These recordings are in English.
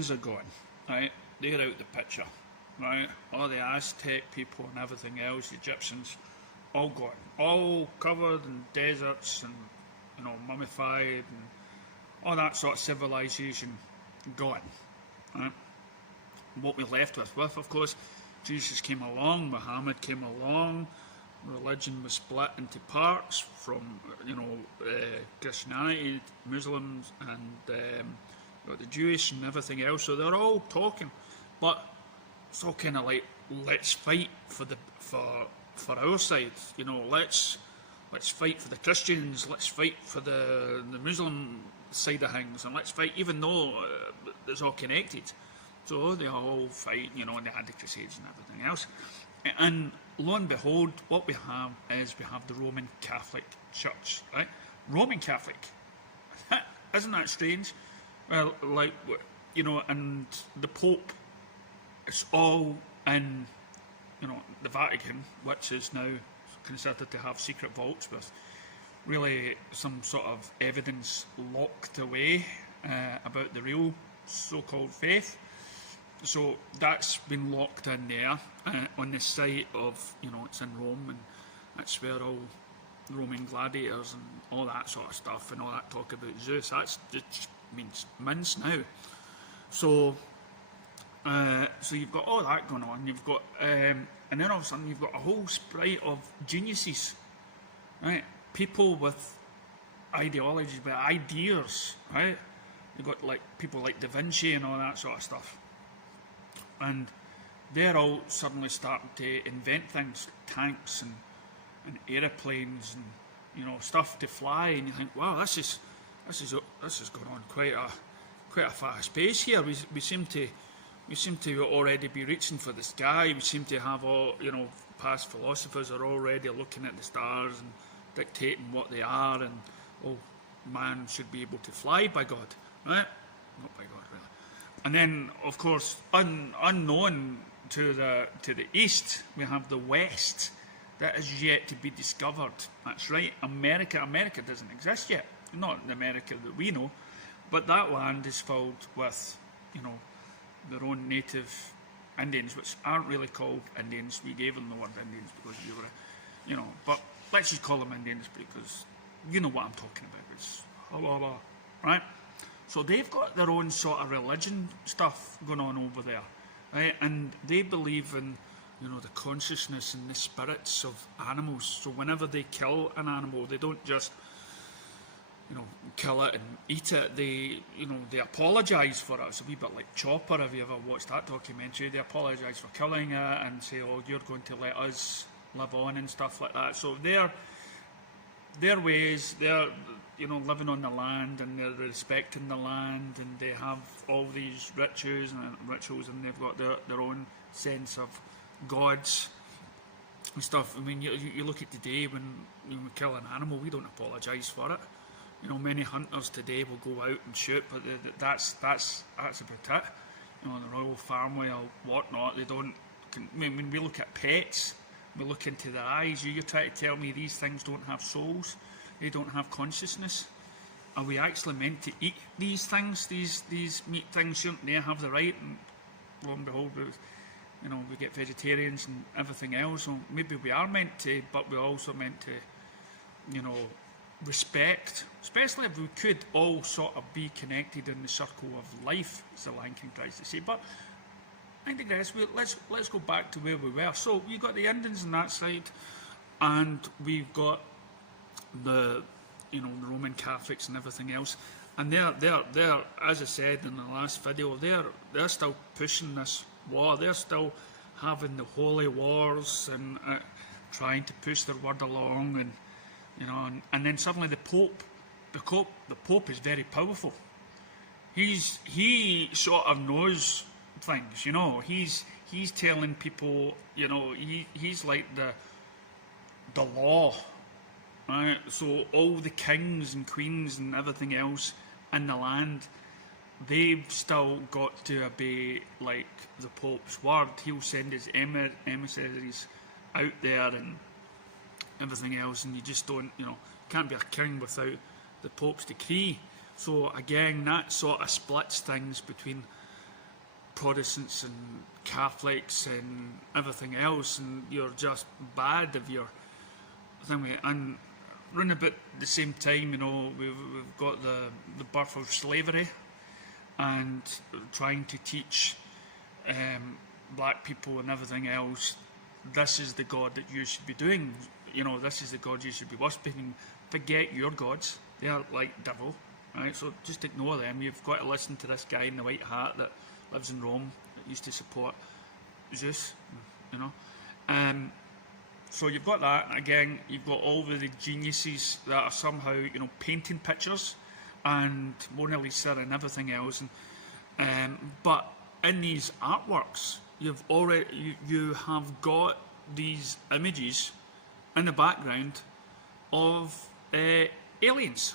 Egyptians are gone, right? They're out the picture, right? All the Aztec people and everything else, Egyptians, all gone, all covered in deserts and mummified and all that sort of civilization gone, right? What we're left with, of course, Jesus came along, Muhammad came along, religion was split into parts from Christianity, Muslims, and the Jewish and everything else. So they're all talking, but it's all kind of like, let's fight for our side. Let's fight for the Christians. Let's fight for the Muslim side of things, and let's fight, even though it's all connected. So they all fight, and they had the Crusades and everything else. And lo and behold, what we have is the Roman Catholic Church, right? Roman Catholic. Isn't that strange? Well, and the Pope, it's all in, the Vatican, which is now considered to have secret vaults with really some sort of evidence locked away about the real so-called faith. So that's been locked in there on the site of, it's in Rome, and that's where all Roman gladiators and all that sort of stuff and all that talk about Zeus, that just means mince now. So you've got all that going on. You've got, and then all of a sudden you've got a whole sprite of geniuses, right? People with ideologies, with ideas, right? You've got people like Da Vinci and all that sort of stuff. And they're all suddenly starting to invent things, tanks and aeroplanes and stuff to fly, and you think, wow, this is going on quite a fast pace here. We seem to already be reaching for the sky. We seem to have all past philosophers are already looking at the stars and dictating what they are, and man should be able to fly by God, right? Not by God, really. And then, of course, unknown to the east, we have the West that is yet to be discovered. That's right, America. America doesn't exist yet. Not the America that we know, but that land is filled with, their own native Indians, which aren't really called Indians. We gave them the word Indians because we were, but let's just call them Indians because you know what I'm talking about. It's right? So they've got their own sort of religion stuff going on over there, right? And they believe in, the consciousness and the spirits of animals. So whenever they kill an animal, they don't just, kill it and eat it. They apologise for it. It's a wee bit like Chopper. Have you ever watched that documentary? They apologise for killing it and say, oh, you're going to let us live on and stuff like that. So their ways, they're living on the land, and they're respecting the land, and they have all these rituals, and they've got their own sense of gods and stuff. I mean, you look at today when we kill an animal, we don't apologise for it. Many hunters today will go out and shoot, but that's about it. The royal family or whatnot, they don't. When we look at pets, we look into their eyes. You're trying to tell me these things don't have souls? They don't have consciousness? Are we actually meant to eat these things, these meat things? Shouldn't they have the right? And lo and behold, we get vegetarians and everything else. So maybe we are meant to, but we're also meant to, respect, especially if we could all sort of be connected in the circle of life, as the Lion King tries to say. But I digress. Let's go back to where we were. So we've got the Indians on that side, and we've got the Roman Catholics and everything else, and they're as I said in the last video, they're still pushing this war. They're still having the holy wars and trying to push their word along, and then suddenly the Pope is very powerful. He sort of knows things, he's telling people, he's like the law. Right? So all the kings and queens and everything else in the land, they've still got to obey the Pope's word. He'll send his emissaries out there and everything else, and you just don't, can't be a king without the Pope's decree. So again, that sort of splits things between Protestants and Catholics and everything else, and you're just bad if you're thing. And around about the same time, you know, we've got the birth of slavery, and trying to teach black people and everything else, this is the God that you should be doing. You know, this is the God you should be worshipping. Forget your gods; they are like devil, right? So just ignore them. You've got to listen to this guy in the white hat that lives in Rome that used to support Zeus. You know, so you've got that. Again, you've got all the geniuses that are somehow, you know, painting pictures and Mona Lisa and everything else. And but in these artworks, you have got these images in the background of aliens.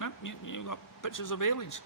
Yeah, you've got pictures of aliens.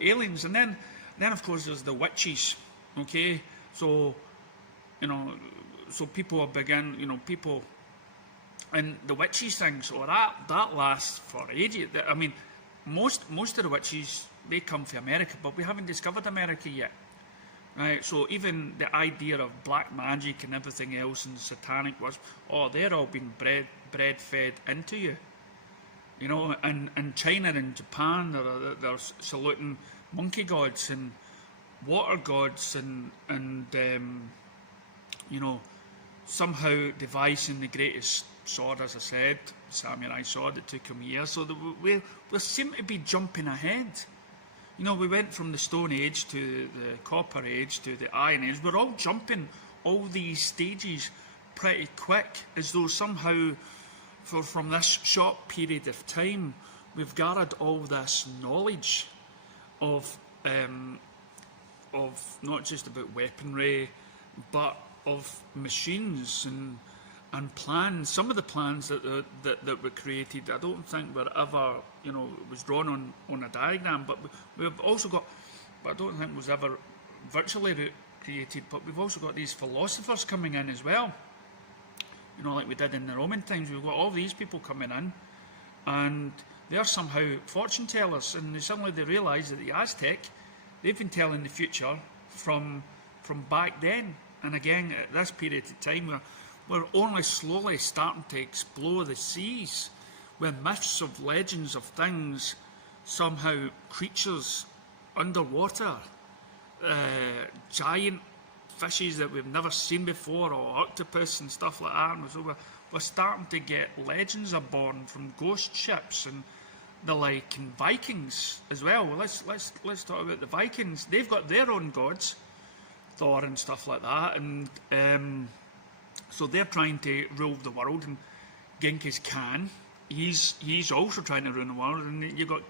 Aliens, and then of course there's the witches. Okay, so you know, so people begin, you know, people, and the witches thing. So that lasts for ages. I mean, most of the witches, they come from America, but we haven't discovered America yet, right? So even the idea of black magic and everything else and satanic worship, they're all being bread fed into you. You know, and China and Japan, they're saluting monkey gods and water gods and you know, somehow devising the greatest sword, as I said, samurai sword. It took them years. So we seem to be jumping ahead. You know, we went from the Stone Age to the Copper Age to the Iron Age. We're all jumping all these stages pretty quick, as though somehow from this short period of time, we've gathered all this knowledge of not just about weaponry, but of machines and plans. Some of the plans that were created, I don't think were ever, you know, was drawn on a diagram. But we've also got, but I don't think was ever virtually created. But we've also got these philosophers coming in as well. You know, like we did in the Roman times, we've got all these people coming in, and they're somehow fortune tellers, and suddenly they realise that the Aztec, they've been telling the future from back then. And again, at this period of time, we're only slowly starting to explore the seas, where myths of legends of things, somehow creatures underwater, giant fishes that we've never seen before, or octopus and stuff like that. And so we're starting to get legends are born from ghost ships and the like, and Vikings as well. Let's talk about the Vikings. They've got their own gods, Thor and stuff like that, and so they're trying to rule the world. And Genghis Khan, he's also trying to rule the world. And you've got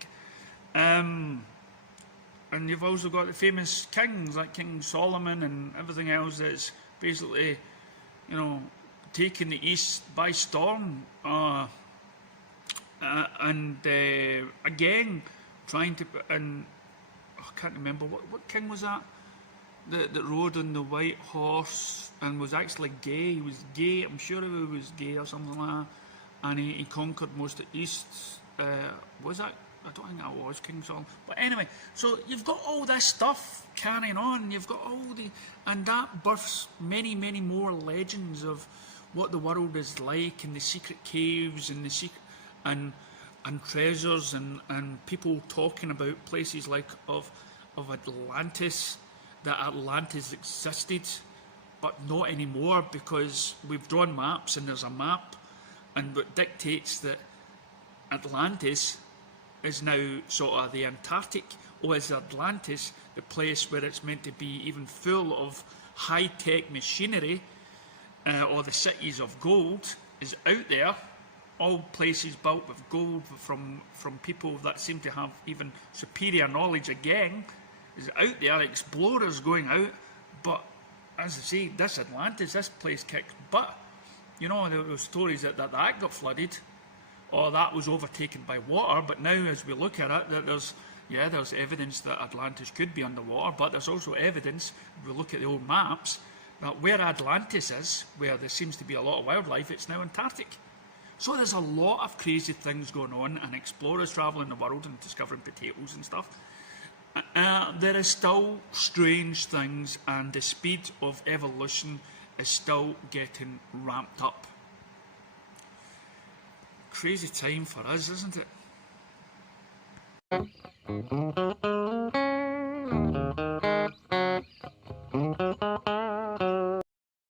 and you've also got the famous kings like King Solomon and everything else that's basically, you know, taking the East by storm. Again, trying to, and I can't remember what king was that rode on the white horse and was actually gay. He was gay. I'm sure he was gay or something like that. And he conquered most of East. Was that? I don't think that was King Solomon. But anyway, so you've got all this stuff carrying on. You've got all and that births many, many more legends of what the world is like, and the secret caves and the secret and treasures and people talking about places like of Atlantis, that Atlantis existed, but not anymore, because we've drawn maps and there's a map and what dictates that Atlantis is now sort of the Antarctic, or is Atlantis the place where it's meant to be even full of high-tech machinery, or the cities of gold, is out there. All places built with gold from people that seem to have even superior knowledge again, is out there, explorers going out. But as I say, this Atlantis, this place kicked butt. You know, there were stories that got flooded, or that was overtaken by water. But now, as we look at it, that there's evidence that Atlantis could be underwater, but there's also evidence, if we look at the old maps, that where Atlantis is, where there seems to be a lot of wildlife, it's now Antarctic. So there's a lot of crazy things going on, and explorers travelling the world and discovering potatoes and stuff. There is still strange things, and the speed of evolution is still getting ramped up. Crazy time for us, isn't it?